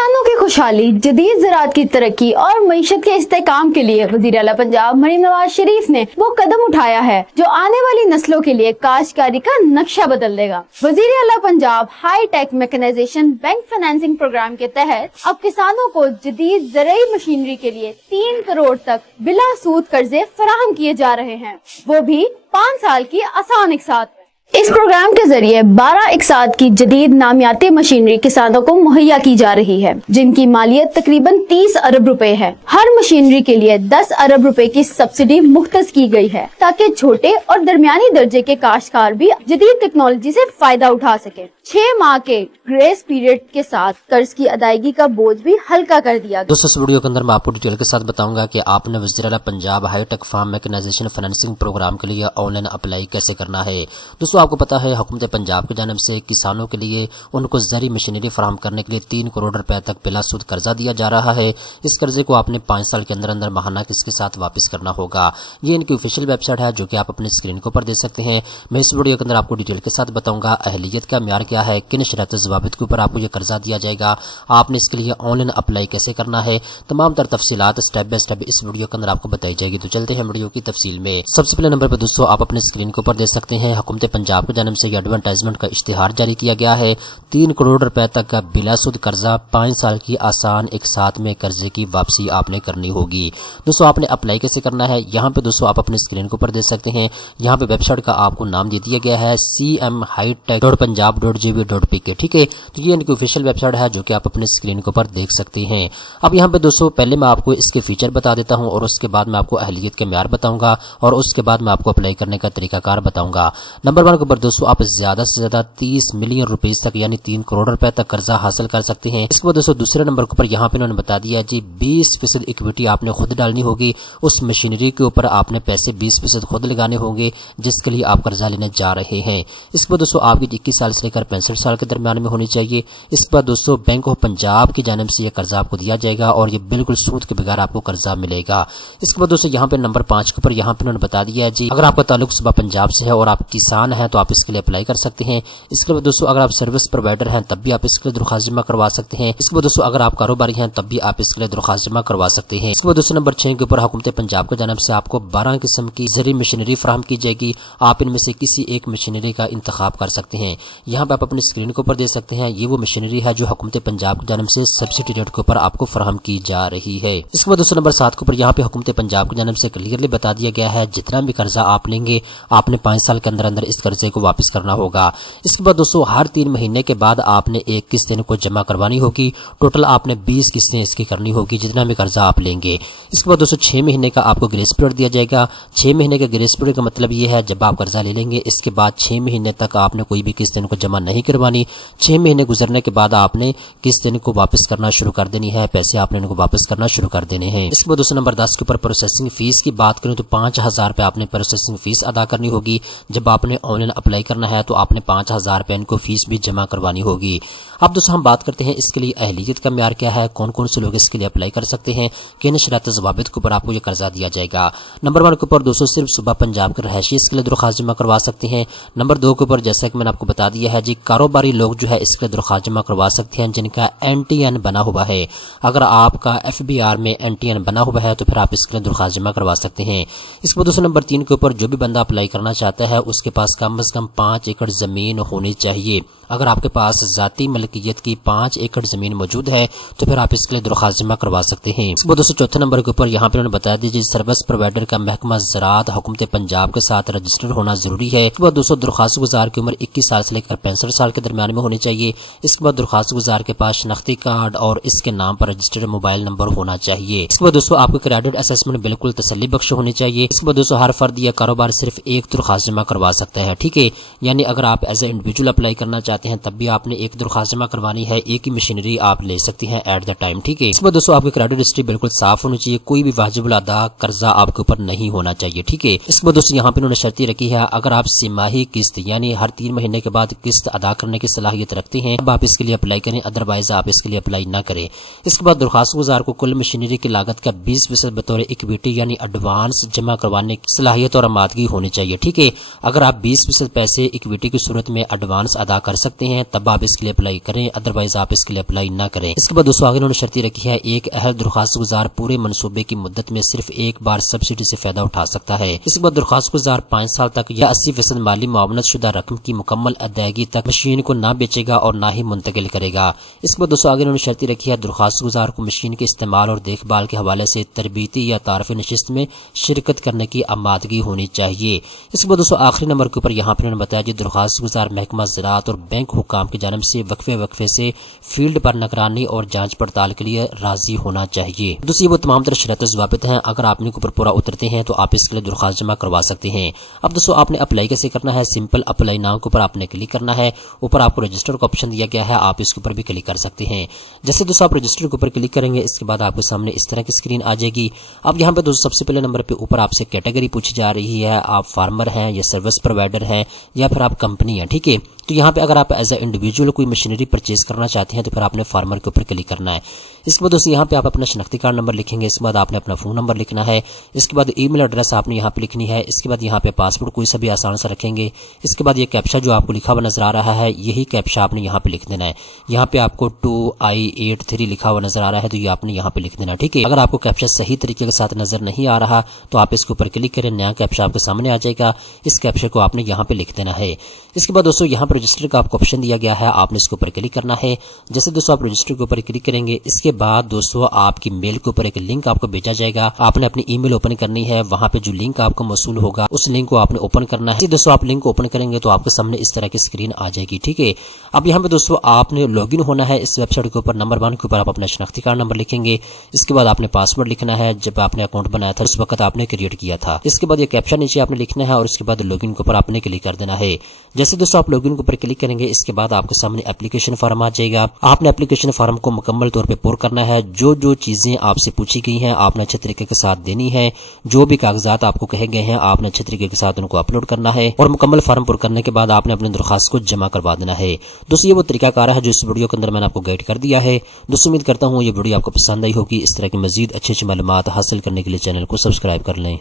किसानों की खुशहाली, जदीद ज़राअत की तरक्की और मईशत के इस्तेहकाम के लिए वज़ीर आला पंजाब मरीम नवाज शरीफ ने वो कदम उठाया है जो आने वाली नस्लों के लिए काश्तकारी का नक्शा बदल देगा। वज़ीर आला Punjab high tech mechanization bank financing program के तहत अब किसानों को जदीद ज़राई मशीनरी के लिए 3 करोड़ तक बिला सूद कर्जे फराहम किए जा रहे हैं, वो भी 5 साल की आसान इकसात में। इस प्रोग्राम के जरिए 12 इकसात की जदीद नामियाती मशीनरी किसानों को मुहैया की जा रही है, जिनकी मालियत तकरीबन 30 अरब रुपए है। हर मशीनरी के लिए 10 अरब रुपए की सब्सिडी मुख्तस की गई है ताकि छोटे और दरमियानी दर्जे के काश्तकार भी जदीद टेक्नोलॉजी से फायदा उठा सके। 6 माह के ग्रेस पीरियड के साथ कर्ज की अदायगी का बोझ भी हल्का कर दिया गया। दोस्तों, इस वीडियो के अंदर मैं आपको डिटेल के साथ बताऊंगा कि आपने वज़ीर आला Punjab high tech farm mechanization financing program के लिए ऑनलाइन अप्लाई कैसे करना है। दोस्तों, आपको पता है हुकूमत पंजाब की जानिब से किसानों के लिए उनको ज़री मशीनरी फराहम करने के लिए 3 करोड़ रुपए तक बिला सूद कर्जा दिया जा रहा है। इस कर्जे को आपने 5 साल के अंदर अंदर माहाना किस्त के साथ वापस करना होगा। ये इनकी ऑफिशियल वेबसाइट है जो कि आप अपने स्क्रीन के ऊपर देख सकते हैं। मैं इस वीडियो के अंदर आपको डिटेल के साथ बताऊंगा अहलियत का म्यार क्या है, किन शर्त ज़वाबित के ऊपर आपको ये कर्जा दिया जाएगा, आपने इसके लिए ऑनलाइन अप्लाई कैसे करना है, तमाम तर तफसीलात स्टेप बाय स्टेप इस वीडियो के अंदर आपको बताई जाएगी। तो चलते हैं वीडियो की तफसील में। सबसे पहले नंबर पर दोस्तों आप अपने स्क्रीन के ऊपर देख सकते हैं हुकूमत पंजाब की जानिब से एडवर्टाइजमेंट का इश्तिहार जारी किया गया है। 3 करोड़ रुपए तक का बिलासुद कर्जा 5 साल की आसान एक साथ में कर्जे की वापसी आपने करनी होगी। दोस्तों, आपने अप्लाई कैसे करना है, यहाँ पे दोस्तों आप अपने स्क्रीन के ऊपर देख सकते हैं। यहाँ पे वेबसाइट का आपको नाम दे दिया गया है cmhightech.punjab.gov.pk। ठीक है, तो ये इनकी ऑफिशियल वेबसाइट है जो कि आप अपने स्क्रीन के ऊपर देख सकते हैं। अब यहाँ पे दोस्तों पहले मैं आपको इसके फीचर बता देता हूँ और उसके बाद मैं आपको अहलियत के म्यार बताऊंगा और उसके बाद मैं आपको अप्लाई करने का तरीकाकार बताऊंगा। नंबर 1 के ऊपर दोस्तों आप ज्यादा से ज्यादा 30 मिलियन रुपए तक यानी 3 करोड़ रुपए तक कर्जा हासिल कर सकते हैं। इसके बाद दोस्तों दूसरे नंबर के ऊपर यहाँ पे उन्होंने बता दिया जी 20% इक्विटी आपने खुद डालनी होगी। उस मशीनरी के ऊपर आपने पैसे 20% खुद लगाने होंगे जिसके लिए आप कर्जा लेने जा रहे हैं। इसके बाद दोस्तों आपकी 21 साल से लेकर 65 साल के दरमियान में होनी चाहिए। इसके बाद दोस्तों बैंक ऑफ पंजाब की जानिब से यह कर्जा आपको दिया जाएगा और ये बिल्कुल सूद के बगैर आपको कर्जा मिलेगा। इसके बाद दोस्तों यहाँ पे नंबर 5 के ऊपर यहाँ पे उन्होंने बता दिया जी अगर आपका ताल्लुक सुबह पंजाब से है और आप किसान हैं तो आप इसके लिए अप्लाई कर सकते हैं। इसके बाद दोस्तों अगर आप सर्विस प्रोवाइडर हैं तब भी आप इसके लिए दरख्वास्त जमा करवा सकते हैं। इसके बाद दोस्तों अगर आप कारोबारी हैं तब भी आप इसके लिए दरख्वास्त जमा करवा सकते हैं। इसके बाद दोस्तों नंबर 6 के ऊपर हुकूमत पंजाब की जानिब से आपको 12 किस्म की ज़री मशीनरी फराहम की जाएगी। आप इनमें से किसी एक मशीनरी का इंतखाब कर सकते हैं। यहाँ पे आप अपनी स्क्रीन के ऊपर देख सकते हैं ये वो मशीनरी है जो हुकूमत पंजाब की जानिब से सब्सिडी रेट के ऊपर आपको फराहम की जा रही है। इसके बाद दोस्तों नंबर 7 के ऊपर यहाँ पे हुकूमत पंजाब की जानिब से क्लियरली बता दिया गया है जितना भी कर्जा आप लेंगे आपने 5 साल के अंदर अंदर इस कर्जे को वापस करना होगा। इसके बाद दोस्तों हर 3 महीने के बाद आपने एक किस्त इनको जमा करवानी होगी। टोटल आपने 20 किस्तें इसकी करनी होगी जितना भी कर्जा आप लेंगे। इसके बाद दोस्तों 6 महीने का आपको ग्रेस पीरियड दिया जाएगा। 6 महीने का ग्रेस पीरियड का मतलब ये है जब आप कर्जा ले लेंगे इसके बाद 6 महीने तक आपने कोई भी किस्त इनको जमा नहीं करवानी। 6 महीने गुजरने के बाद आपने किस्त इनको वापस करना शुरू कर देनी है, पैसे आपने इनको वापस करना शुरू कर देने हैं। इसके बाद दोस्तों नंबर 10 के ऊपर प्रोसेसिंग फीस की बात करें तो 5000 रुपये आपने प्रोसेसिंग फीस अदा करनी होगी। जब आपने ऑनलाइन अप्लाई करना है तो आपने 5000 रुपये इनको फीस भी जमा करवानी होगी। अब दोस्तों हम बात करते हैं इसके लिए अहलियत का म्यार क्या है, कौन कौन से लोग इसके लिए अप्लाई कर सकते हैं, किन शरात ज़वाबित के ऊपर आपको ये कर्जा दिया जाएगा। नंबर 1 के ऊपर दोस्तों सिर्फ सुबह पंजाब के रहायशी इसके लिए दरख्वास्त जमा करवा सकते हैं। नंबर 2 के ऊपर जैसा कि मैंने आपको बता दिया है जी कारोबारी लोग जो है इसके लिए दरख्वास्त जमा करवा सकते हैं जिनका NTN बना हुआ है। अगर आपका FBR में NTN बना हुआ है तो फिर आप इसके लिए दरख्वास्त जमा करवा सकते हैं। इसके बाद दोस्तों नंबर 3 के ऊपर जो भी बंदा अप्लाई करना चाहता है उसके पास कम से कम 5 एकड़ जमीन होनी चाहिए। अगर आपके पास जाती मलकियत की 5 एकड़ जमीन मौजूद है तो फिर आप इसके लिए दरख्वास्त जमा करवा सकते हैं। इसके बाद दोस्तों चौथे नंबर के ऊपर यहाँ पे उन्होंने बता दीजिए सर्विस प्रोवाइडर का महकमा ज़राअत हुकूमत पंजाब के साथ रजिस्टर्ड होना जरूरी है। इसके बाद दोस्तों दरख्वास्त गुजार की उम्र 21 साल से लेकर 65 साल के दरमियान में होनी चाहिए। इसके बाद दरख्वास्त गुजार के पास शनाख्ती कार्ड और इसके नाम पर रजिस्टर्ड मोबाइल नंबर होना चाहिए। इसके बाद दोस्तों आपको क्रेडिट असेसमेंट बिल्कुल तसल्ली बख्श होनी चाहिए। इसके बाद दोस्तों हर फर्द या कारोबार सिर्फ एक दरख्वास्त जमा करवा सकता है। ठीक है, यानी अगर आप एज ए इंडिविजुअल अप्लाई करना चाहते हैं तब भी आपने एक दरख्वास्त जमा करवानी है, एक ही मशीनरी आप ले सकती हैं एट द टाइम। ठीक है, इसके बाद दोस्तों आपकी क्रेडिट हिस्ट्री बिल्कुल साफ होनी चाहिए, कोई भी वाजिबुल अदा कर्जा आपके ऊपर नहीं होना चाहिए। ठीक है, इसके बाद दोस्तों यहाँ पे उन्होंने शर्ती रखी है अगर आप सिमाही किस्त यानी हर 3 महीने के बाद किस्त अदा करने की सलाहियत रखते हैं अब आप इसके लिए अप्लाई करें, अदरवाइज आप इसके लिए अप्लाई ना करें। इसके बाद दरख्वास्त गुजार को कुल मशीनरी की लागत का 20% बतौर इक्विटी यानी एडवांस जमा करवाने की सलाहियत और आमादगी होनी चाहिए। ठीक है, अगर आप 20 10% पैसे इक्विटी की सूरत में एडवांस अदा कर सकते हैं, तब आप इसके लिए अप्लाई करें, अदरवाइज आप इसके लिए अप्लाई ना करें। इसके बाद दोस्तों आगे उन्होंने शर्ती रखी है, एक अहल दरख्वास्त गुजार पूरे मनसूबे की मुद्दत में सिर्फ एक बार सब्सिडी से फायदा उठा सकता है। इसके बाद दरख्वास्त गुजार 5 साल तक या 80% माली मुआवनत शुदा रकम की मुकम्मल अदायगी तक मशीन को ना बेचेगा और ना ही मुंतकिल करेगा। इसके बाद दोस्तों आगे उन्होंने शर्ती रखी है, दरख्वास्त गुजार को मशीन के इस्तेमाल और देखभाल के हवाले से तरबीती या तारफी नशिस्त में शिरकत करने की आमादगी होनी चाहिए। इसके बाद दोस्तों आखिरी नंबर के ऊपर यहाँ पर उन्होंने बताया कि दरख्वास्त गुजार महकमा ज़राअत और बैंक हुकाम की जानिब से वक्फे से फील्ड पर निगरानी और जांच पड़ताल के लिए राजी होना चाहिए। दोस्तों वो तमाम तरह शर्त ज़वाबित हैं, अगर आप इनके ऊपर पूरा उतरते हैं तो आप इसके लिए दरख्वास्त जमा करवा सकते हैं। अब दोस्तों आपने अप्लाई कैसे करना है, सिंपल अप्लाई नाउ के ऊपर आपने क्लिक करना है, ऊपर आपको रजिस्टर का ऑप्शन दिया गया है, आप इसके ऊपर भी क्लिक कर सकते हैं। जैसे दोस्तों आप रजिस्टर के ऊपर क्लिक करेंगे, इसके बाद आपके सामने इस तरह की स्क्रीन आ जाएगी। अब यहाँ पे दोस्तों सबसे पहले नंबर पे ऊपर आपसे कैटेगरी पूछी जा रही है, आप फार्मर हैं या सर्विस प्रोवाइडर हैं या फिर आप कंपनी है, ठीक है। तो यहाँ पे अगर आप एज ए इंडिविजुअल कोई मशीनरी परचेज करना चाहते हैं तो फिर आपने फार्मर के ऊपर क्लिक करना है। इसके बाद दोस्तों यहाँ पे आप अपना शनाख्ती कार्ड नंबर लिखेंगे, इसके बाद आपने अपना फोन नंबर लिखना है, इसके बाद ईमेल एड्रेस आपने यहाँ पे लिखनी है, इसके बाद यहाँ पे पासपोर्ट कोई सा भी आसान सा रखेंगे। इसके बाद ये कैप्चा जो आपको लिखा हुआ नजर आ रहा है, यही कैप्चा आपने यहाँ पे लिख देना है। यहाँ पे आपको 2I83 लिखा हुआ नजर आ रहा है, तो ये आपने यहाँ पे लिख देना, ठीक है। अगर आपको कैप्चा सही तरीके के साथ नजर नहीं आ रहा तो आप इसके ऊपर क्लिक करें, नया कैप्चा आपके सामने आ जाएगा, इस कैप्चा को आपने यहाँ पे लिख देना है। इसके बाद दोस्तों यहाँ पर रजिस्टर का आपको ऑप्शन दिया गया है, आपने इसके ऊपर क्लिक करना है। जैसे दोस्तों आप रजिस्टर के ऊपर क्लिक करेंगे, इसके बाद दोस्तों आपकी मेल के ऊपर एक लिंक आपको भेजा जाएगा, आपने अपनी ईमेल ओपन करनी है, वहां पे जो लिंक आपको मौसूल होगा उस लिंक को आपने ओपन करना है। दोस्तों आप लिंक को ओपन करेंगे तो आपके सामने इस तरह की स्क्रीन आ जाएगी, ठीक है। अब यहाँ पे दोस्तों आपने लॉगिन होना है इस वेबसाइट के ऊपर। नंबर 1 के ऊपर आप अपना शनाख्ती कार्ड नंबर लिखेंगे, इसके बाद आपने पासवर्ड लिखना है, जब आपने अकाउंट बनाया था उस वक्त आपने क्रिएट किया था। इसके बाद ये कैप्चा नीचे आपने लिखना है और उसके बाद लॉगिन के ऊपर आपने क्लिक कर देना है। जैसे दोस्तों आप लॉगिन के ऊपर क्लिक करेंगे, इसके बाद आपके सामने एप्लीकेशन फॉर्म आ जाएगा। आपने एप्लीकेशन फॉर्म को मुकम्मल तौर पे पूरा करना है, जो चीजें आपसे पूछी गई हैं आपने अच्छे तरीके के साथ देनी है, जो भी कागजात आपको कहे गए हैं आपने अच्छे तरीके के साथ उनको अपलोड करना है और मुकम्मल फॉर्म पूरा करने के बाद आपने अपनी दरख्वास्त को जमा करवा देना है। दोस्तों ये वो तरीकाकार है जो इस वीडियो के अंदर मैंने आपको गाइड कर दिया है। दोस्तों उम्मीद करता हूँ ये वीडियो आपको पसंद आई होगी। इस तरह की मजीद अच्छी मालूमात हासिल करने के लिए चैनल को सब्सक्राइब कर लें।